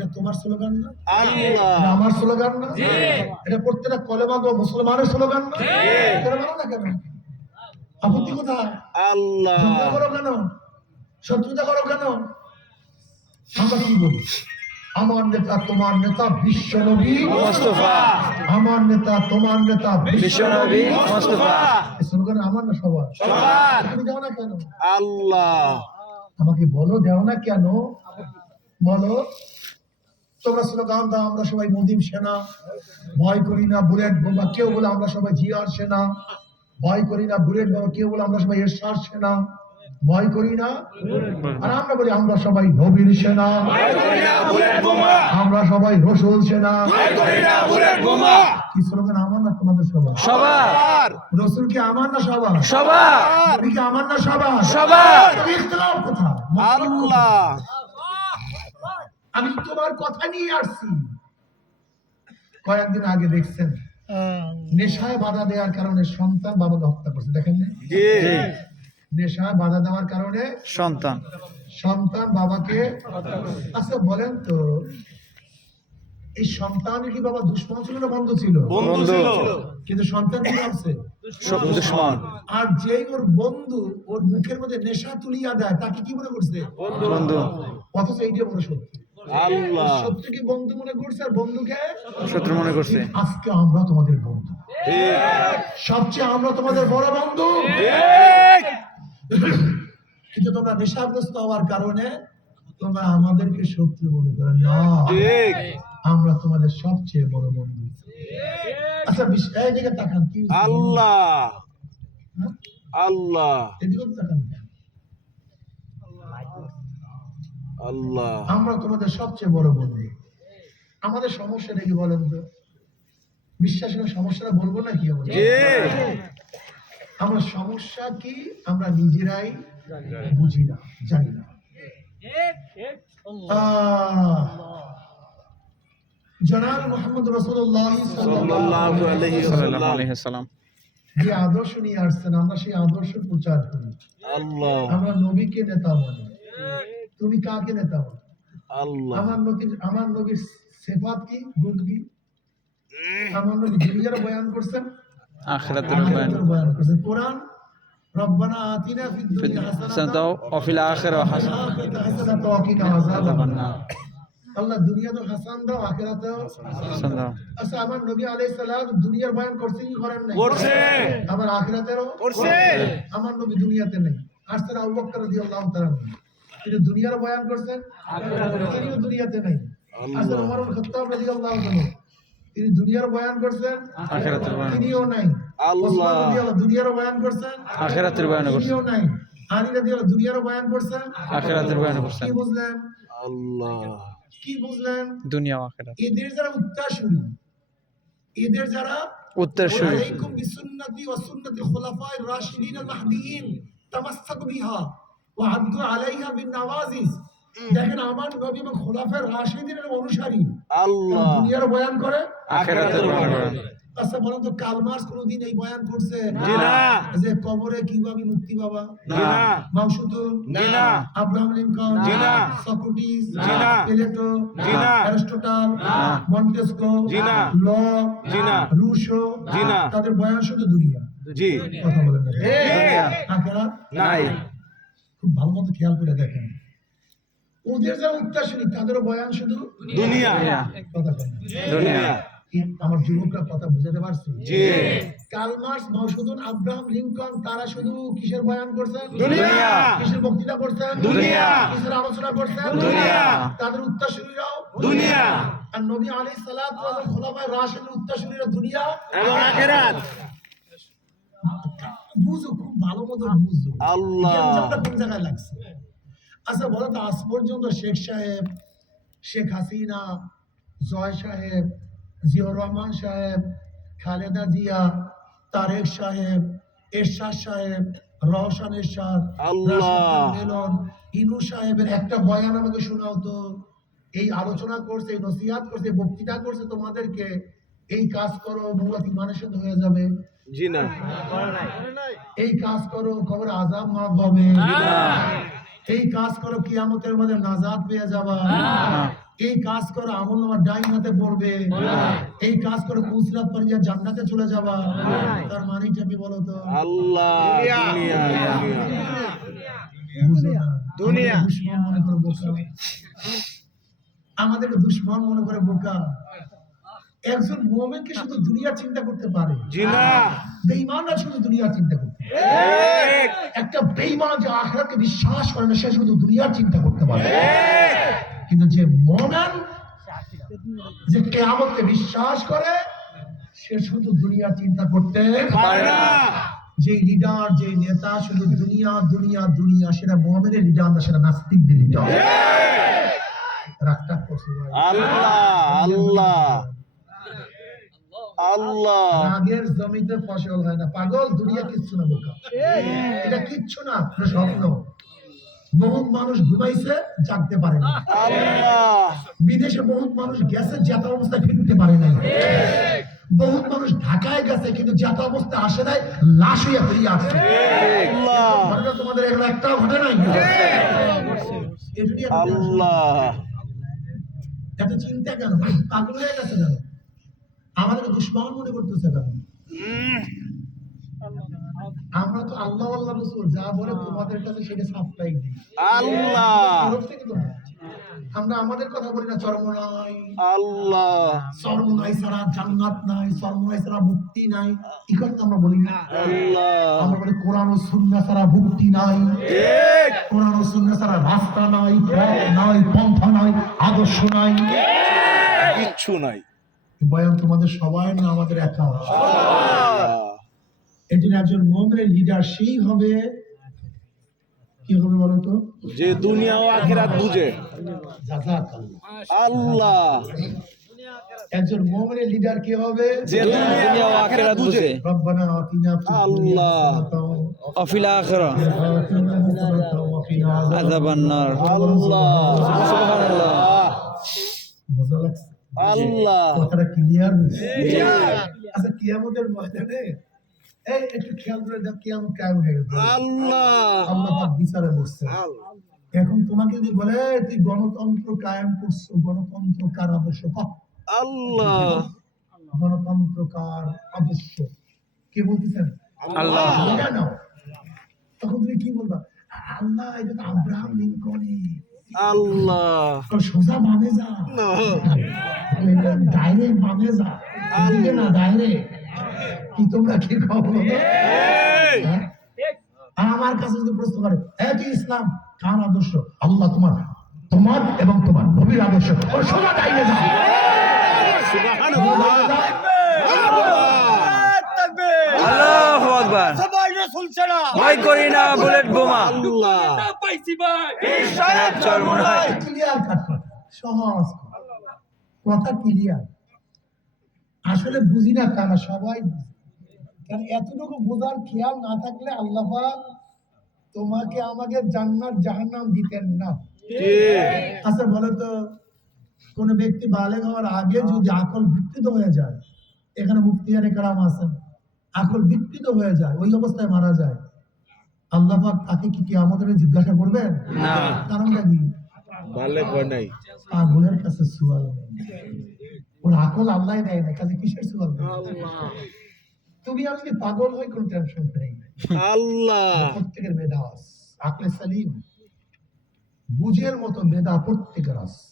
এটা তোমার স্লোগান না? আল্লাহ এটা আমার স্লোগান না? এটা প্রত্যেকটা কলেমা গো মুসলমানের স্লোগান না? এটা মানো না কেন? আপত্তি কোথায়? আল্লাহ ঝগড়া করো কেন? শত্রুতা করো কেন? আমরা কি বলি? আমার নেতা তোমার নেতা বিশ্ব নবী মুস্তাফা, আমার নেতা তোমার নেতা বিশ্ব নবী মুস্তাফা, এই স্লোগান আমার না সবার? সবার। তুমি দাও না কেন? আল্লাহ আমাকে বলো, দেও না কেন? বলো। তোমরা স্লোগান দাও আমরা সবাই মুজিব সেনা, ভয় করি না বুলেট বোমা, কেউ বলে আমরা সবাই জিয়ার সেনা, ভয় করি না বুলেট বোমা, কেউ বলে আমরা সবাই এরশাদ সেনা, ভয় করি না। আর আমরা বলি আমরা সবাই নবীর সেনা, আমরা সবাই রসুল সেনা। কি স্লোগান আমার না তোমাদের সবার? সবার রসুল কি আমার না সবার? সবার নবী কি আমার না সবার? সবার। তবে ইখতিলাফ কোথায়? আল্লাহ আমি তোমার কথা নিয়ে আসছি। কয়েকদিন আগে দেখছেন নেশায় বাধা দেওয়ার কারণে সন্তান বাবাকে হত্যা করছে, দেখেন না? জি নেশায় বাধা দেওয়ার কারণে সন্তান বাবাকে। আচ্ছা বলেন তো, এই সন্তানের কি বাবা দুশ্মন ছিল না বন্ধু ছিল? বন্ধু ছিল, কিন্তু সন্তান কি ভাবছে? দুশ্মন। আর যেই ওর বন্ধু ওর মুখের মধ্যে নেশা তুলিয়া দেয় তাকে কি মনে করছে? বন্ধু। অথচ এইটা বড় সত্যি। আল্লাহ সত্যি কি বন্ধু মনে করছে আর বন্ধুকে শত্রু মনে করছে। আজকে আমরা তোমাদের বন্ধু, সবচেয়ে আমরা তোমাদের বড় বন্ধু। কিন্তু তোমরা নেশাগ্রস্ত হওয়ার কারণে তোমরা আমাদেরকে শত্রু মনে করো না, আমরা তোমাদের সবচেয়ে বড় বন্ধু। আচ্ছা এই দিকে তাকান, কি আল্লাহ হ্যাঁ? আল্লাহ এদিকে তাকান। আল্লাহ আমরা তোমাদের সবচেয়ে বড় বন্ধু। আমাদের সমস্যাটা কি বলেন তো? বিশ্বাসের সমস্যাটা বলবো না কি আমাদের? আমরা সমস্যা কি আমরা নিজেরাই বুঝি না, জানি না। জনাব মুহাম্মদ রাসূলুল্লাহ সাল্লাল্লাহু আলাইহি ওয়াসাল্লাম। যে আদর্শ নিয়ে আসছেন আমরা সেই আদর্শ প্রচার করি। আল্লাহ আমরা নবীকে নেতা মানি। তুমি কাকে নেতা মানো? আল্লাহ আমার নবীর সিফাত কি, গুণ কি? আমার নবী দুনিয়ার বয়ান করছেন, আখিরাতের বয়ান করছেন। কোরআন রব্বানা আতিনা ফিদ দুনিয়া হাসানাতাও ওয়া ফিল আখিরাতি হাসানাতাও ওয়া কিনা আযাবান নার। আল্লাহ দুনিয়াতেও হাসান দাও, আখিরাতেও হাসান দাও। আচ্ছা আমার নবী আলাইহিস সালাম দুনিয়ার বয়ান করছেন কি করেন নাই? করছে। আবার আখিরাতেরও করছে। আমার নবী দুনিয়াতে নেই, আসছেন আবু বকর রাদিয়াল্লাহু তাআলা, তিনি দুনিয়ার বয়ান করছেন, তিনিও দুনিয়াতে নেই। আসছেন ওমর ইবনে খাত্তাব রাদিয়াল্লাহু তাআলা, তিনি দুনিয়ার বয়ান করছেন, আখিরাতের বয়ান তিনিও নাই। ওসমান রাদিয়াল্লাহু দুনিয়ার বয়ান করছেন, আখিরাতের বয়ান করছেন। তিনিও নাই। আলী রাদিয়াল্লাহু দুনিয়ার বয়ান করছেন, আখিরাতের বয়ান করছেন। কি বুঝলেন? আল্লাহ কি বুঝলেন? দুনিয়া ও আখিরাত। এদের যারা উত্তরসূরি, এদের যারা উত্তরসূরি। আলাইকুম বিসুন্নতি ওয়া সুন্নতি খুলাফায়ে রাশিদিন আল মাহদিয়িন তামাসসাকু বিহা ওয়া আদু আলাইহা বিন নওয়াজিজ। দেখেন আমার নবী এবং খোলাফায়ে রাশিদিনের অনুসারী আল্লাহ দুনিয়ার বয়ান করে, আখিরাতের বয়ান করেন। আচ্ছা বলেন তো কার্ল মার্কস কোনদিন এই বয়ান করছে? জি না। যে কবরে কিভাবে মুক্তি পাবা? জি না। মাউসুতুন জি না। আব্রাহাম লিঙ্কন, জি না। সক্রেটিস, জি না। প্লেটো, জি না। অ্যারিস্টটল, মন্টেস্কো, জি না। লক, জি না। রুশো, জি না। তাদের বয়ান শুধু দুনিয়া। জি কথা বলেন না, দুনিয়া। আখিরাত নাই। খুব ভালো মতো খেয়াল করে দেখেন, ওদের যারা উত্তরসূরি তাদেরও বয়ান শুধু দুনিয়া। কথা বলেন। দুনিয়া। আমার যুবকরা কথা বুঝাতে পারছি? জি কার্ল মার্কস, মাউসুতুন, আব্রাহাম লিঙ্কন তারা শুধু কিসের বয়ান করছেন? দুনিয়া। কিসের বক্তৃতা করছেন? দুনিয়া। কিসের আলোচনা করছেন? দুনিয়া। তাদের উত্তরসূরিরাও দুনিয়া আর নবী আলাইহিস সালাতু ওয়াস সালাম খোলাফায়ে রাশিদিনের উত্তরসূরিরা দুনিয়া এবং আখিরাত। বুঝো, খুব ভালো মতো বুঝো আল্লাহ। জ্ঞানটা কোন জায়গায় লাগছে। আচ্ছা বলো তো, আজ পর্যন্ত শেখ সাহেব, শেখ হাসিনা, জয় সাহেব, জিয়াউর রহমান সাহেব, খালেদা জিয়া, তারেক সাহেব, এরশাদ সাহেব, রওশন এরশাদ, আল্লাহ। রাশেদ মেনন, ইনু সাহেবের একটা বয়ান আমাকে শোনাও তো। এই আলোচনা করছে, এই নসিহত করছে, বক্তৃতা করছে তোমাদেরকে এই কাজ করো মুরাদ ইমানের সাথে হয়ে যাবে, জি না। এই কাজ করো কবরে আযাব মাফ হবে, এই কাজ করো কিয়ামতের মধ্যে নাজাত পেয়ে যাবা, এই কাজ করে আমল নামার ডাইন হাতে পড়বে, এই কাজ করে পুসরাত পরে যা জান্নাতে চলে যাবা, তার মানেটা কি বলো তো? আল্লাহ দুনিয়া বুঝো না। দুনিয়া। আমাদেরকে দুশ্মন মনে করে বোকা। একজন মুমিনকে শুধু দুনিয়ার চিন্তা করতে পারে, জি না বেঈমানরা শুধু দুনিয়ার চিন্তা করতে পারে। এক একটা বেঈমান যে আখিরাতকে বিশ্বাস করে না, সে শুধু দুনিয়ার চিন্তা করতে পারে। কিন্তু যে মুমিন যে কিয়ামতকে বিশ্বাস করে, সে শুধু দুনিয়ার চিন্তা করতে পারে না যে লিডার, যে নেতা শুধু দুনিয়া দুনিয়া দুনিয়া, সেটা মুমিনের লিডার না, সেটা নাস্তিকদের লিডার। রাগটা করছে ভাই। আল্লাহ আল্লাহ আল্লাহ রাগের জমিতে ফসল হয় না পাগল, দুনিয়া কিচ্ছু না বোকা, এটা কিচ্ছু না, এটা স্বপ্ন। বহুত মানুষ ঘুমাইছে, জাগতে পারে না। আল্লাহ বিদেশে বহুত মানুষ গেছে, যেত অবস্থায় ফিরতে পারে নাই। বহুত মানুষ ঢাকায় গেছে, কিন্তু যেত অবস্থায় আসে নাই, লাশ হইয়া ফিরিয়ে আসছে। আল্লাহ ঘটনা তোমাদের এগুলো একটাও ঘটে নাই। এজন্যই এত টেনশন। আল্লাহ এত চিন্তা কেন ভাই? পাগল হয়ে গেছে কেন? আমাদেরকে দুশ্মন মনে করতেছে কেন? আমরা তো আল্লাহ আল্লাহ রাসূল যা বলে তোমাদের কাছে সেটা সাপ্লাই দিই। আল্লাহ তরফ থেকে তো না। আমরা আমাদের কথা বলি না, চর্ম নাই, আল্লাহ চর্ম নাই ছাড়া জান্নাত নাই, চর্ম নাই ছাড়া মুক্তি নাই, এই কথা আমরা বলি না। আল্লাহ আমরা বলি কোরআন ও সুন্নাহ ছাড়া মুক্তি নাই, এক কোরআন ও সুন্নাহ ছাড়া রাস্তা নাই, পথ নাই, পন্থা নাই, আদর্শ নাই। কিচ্ছু নাই বয়ান তোমাদের সবাই না, আমাদের একা। এই জন্য একজন মুমিনের লিডার সেই হবে, কি হবে বলো তো? যে দুনিয়া ও আখিরাত বুঝে জাযাকাল্লাহ। আল্লাহ একজন মুমিনের লিডার কি হবে? যে দুনিয়া ও আখিরাত বুঝে রব্বানা আতিনা ফিদ দুনিয়া আল্লাহ। হাসানাতাও অফিল আখিরা ওয়া আতিনা হাসানাতাও ওয়া কিনা আযাবান নার। আল্লাহ সুবহানাল্লাহ। মজা লাগছে? আল্লাহ কথাটা ক্লিয়ার হয়েছে? আচ্ছা, কিয়ামতের ময়দানে এই একটু খেয়াল করে দেখ, কিয়ামত কায়েম হয়ে গেছে, আল্লাহ আল্লাহ পাক বিচারে বসছে। এখন তোমাকে যদি বলে তুই গণতন্ত্র কায়েম করছো, গণতন্ত্র কার আদর্শ? আল্লাহ গণতন্ত্র কার আদর্শ? কে বলতেছেন? আল্লাহ। এটা নাও। তখন তুমি কি বলবা? আল্লাহ, এটা তো আব্রাহাম লিঙ্কনের। আল্লাহ সোজা বামে যা, ডাইরেক্ট বামে যা, এদিকে না ডাইরেক্ট। কি তোমরা কি খবর? হ্যাঁ? আর আমার কাছে যদি প্রশ্ন করে, হ্যাঁ কি ইসলাম কার আদর্শ? আল্লাহ, তোমার তোমার এবং তোমার নবীর আদর্শ। ও সোজা ডাইরে যা। সুবহানাল্লাহ আল্লাহু আকবার। ভয় করি না বুলেট বোমা। আল্লাহ চল মনে হয় ক্লিয়ার কাট, সহজ কথা ক্লিয়ার। আসলে বুঝি না তা না, সবাই বুঝি। কারণ এতটুকু বোঝার খেয়াল না থাকলে আল্লাহ পাক তোমাকে আমাকে জান্নাত জাহান্নাম দিতেন না। আচ্ছা বলো তো, কোন ব্যক্তি বালেগ হওয়ার আগে যদি আকল বিকৃত হয়ে যায়, এখানে মুফতিয়ানে কেরাম আছেন, আকল বিকৃত হয়ে যায়, ওই অবস্থায় মারা যায়, আল্লাহ পাক তাকে কি কিয়ামতের দিন জিজ্ঞাসা করবেন? না। কারণটা কি? ভালো কয় নাই পাগলের কাছে সুয়াল নেই, ওর আকল আল্লাহ দেয় না, কাজে কিসের সুয়াল নেই? তুমি আমি যদি পাগল হই, কোন টেনশন নেই। আল্লাহ প্রত্যেকের মেধা আছে, আকলে সালিম, বুঝের মতো মেধা প্রত্যেকের আছে।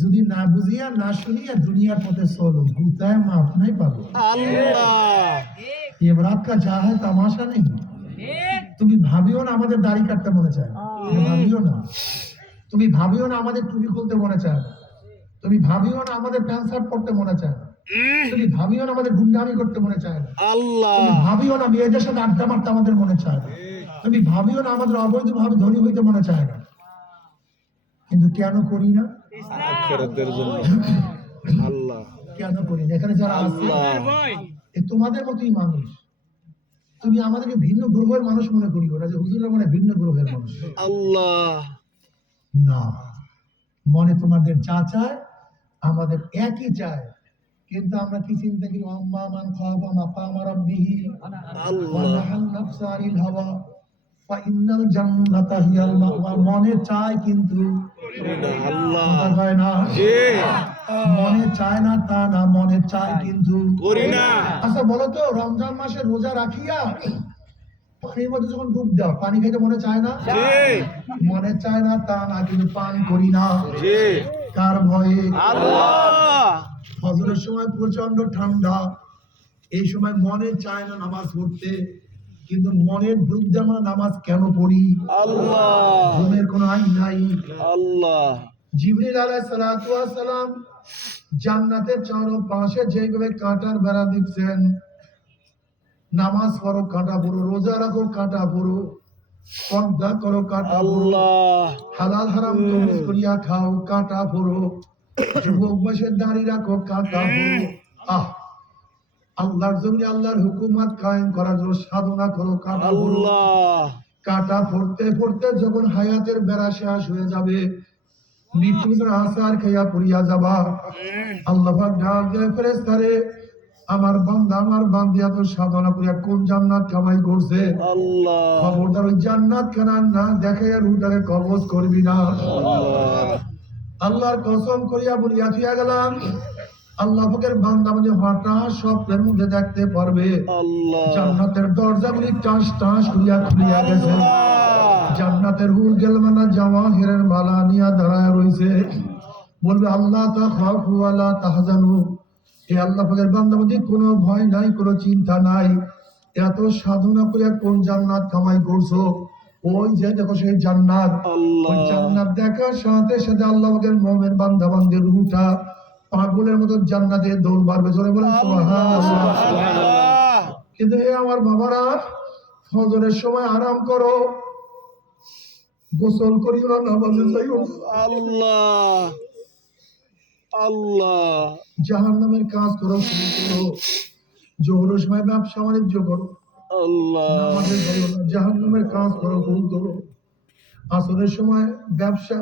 যদি না বুঝিয়া না শুনিয়া দুনিয়ার পথে চলো, গুতায় মাপ নাই পাবো। আল্লাহ ये रात का चाह है तमाशा नहीं। তুমি ভাবিও না আমাদের দাড়ি কাটতে মনে চায় না, তুমি ভাবিও না। তুমি ভাবিও না আমাদের টুপি খুলতে মনে চায় না, তুমি ভাবিও না আমাদের প্যান্ট শার্ট পরতে মনে চায় না, তুমি ভাবিও না আমাদের গুন্ডামি করতে মনে চায় না, আল্লাহ তুমি ভাবিও না মেয়েদের সাথে আড্ডা মারতে আমাদের মনে চায় না, তুমি ভাবিও না আমাদের অবৈধভাবে ধনী হইতে মনে চায় না। কিন্তু কেন করি না? আখিরাতের জন্য আল্লাহ কেন করি না? এখানে যারা আছে এ তোমাদের মতোই মানুষ। তুমি আমাদেরকে ভিন্ন গ্রহের মানুষ মনে করিও না যে হুজুরের মনে ভিন্ন গ্রহের মানুষ। আল্লাহ না, মনে তোমাদের যা চায় আমাদের একই চায়, কিন্তু আমরা কি চিন্তা করি? আম্মা মান খাফা মাকামা রাব্বিহি ওয়া আল্লাহ নাহান নাফসা আনিল হাওয়া ফা ইন্নাল জান্নাতা হিয়াল মাওয়া। মনে চায় কিন্তু আল্লাহ কথা কয় না জি মনে চায় না তা না, মনে চায় কিন্তু করি না আচ্ছা বলো তো, রমজান মাসে রোজা রাখিয়া পানির মধ্যে যখন ডুব দাও, পানি খাইতে মনে চায় না? জি মনে চায় না তা না, কিন্তু পান করি না। জি কার ভয়ে? আল্লাহ ফজরের সময় প্রচন্ড ঠান্ডা, এই সময় মনে চায় না নামাজ পড়তে, কিন্তু মনের বিরুদ্ধে আমরা নামাজ কেন পড়ি? আল্লাহ ঘুমের কোনো আইন নাই। আল্লাহ জিবরিল আলাইহিস সালাতু ওয়াস সালাম জান্নাতের চারপাশে যেভাবে কাঁটার বেড়া দিচ্ছেন, নামাজ পড়ো কাঁটা পড়ো, রোজা রাখো কাঁটা পড়ো, পর্দা করো কাঁটা পড়ো, আল্লাহ হালাল হারাম তমিজ করিয়া খাও কাঁটা পড়ো, যুবক বয়সে দাড়ি রাখো কাঁটা পড়ো। আল্লাহর জমিনে আল্লাহর হুকুমত কায়েম করার জন্য সাধনা করো কাঁটা পড়ো। আল্লাহ কাঁটা পড়তে পড়তে যখন হায়াতের বেড়া শেষ হয়ে যাবে, মৃত্যুর আসার খাইয়া পড়িয়া যাবা, আল্লাহ পাক ডাক দিয়ে ফেরেশতারে, আমার বান্দা আমার বান্দি এত সাধনা করিয়া কোন জান্নাত কামাই করছে, আল্লাহ খবরদার ওই জান্নাত খানা না দেখাইয়া রুটারে কবজ করবি না। আল্লাহর কসম করিয়া বলিয়া থিয়া গেলাম, আল্লাহ পাকের বান্দা মানে হঠাৎ স্বপ্নের মধ্যে দেখতে পারবে আল্লাহ জান্নাতের দরজাগুলি টাস টাস করিয়া খুলিয়া গেছে, জান্নাতের হুর গেলমানা জাওয়াহিরের মালা নিয়া দাঁড়ায় রইছে, বলবে আল্লাহ তাখাফু ওয়ালা তাহজানু, হে আল্লাহ পাকের বান্দা মানে কোনো ভয় নাই, কোনো চিন্তা নাই, এত সাধনা করিয়া কোন জান্নাত কামাই করছো? ওই যে দেখো সেই জান্নাত। আল্লাহ। ওই জান্নাত দেখার সাথে সাথে আল্লাহ পাকের মুমিন বান্দা বান্দির রূহটা পাগলের মতো জান্নাতে দৌড় মারবে, জোরে বলেন সুবহানাল্লাহ। সুবহানাল্লাহ কিন্তু হে আমার বাবারা, ফজরের সময় আরাম করো, গোসল করিও না, নামাজে যাইও না, আল্লাহ আল্লাহ জাহান্নামের কাজ করো, শুরু করো, জোহরের সময় ব্যবসা বাণিজ্য করো, আল্লাহ নামাজে যাইও না, জাহান্নামের কাজ করো, ভুল করো, আসরের সময় ব্যবসা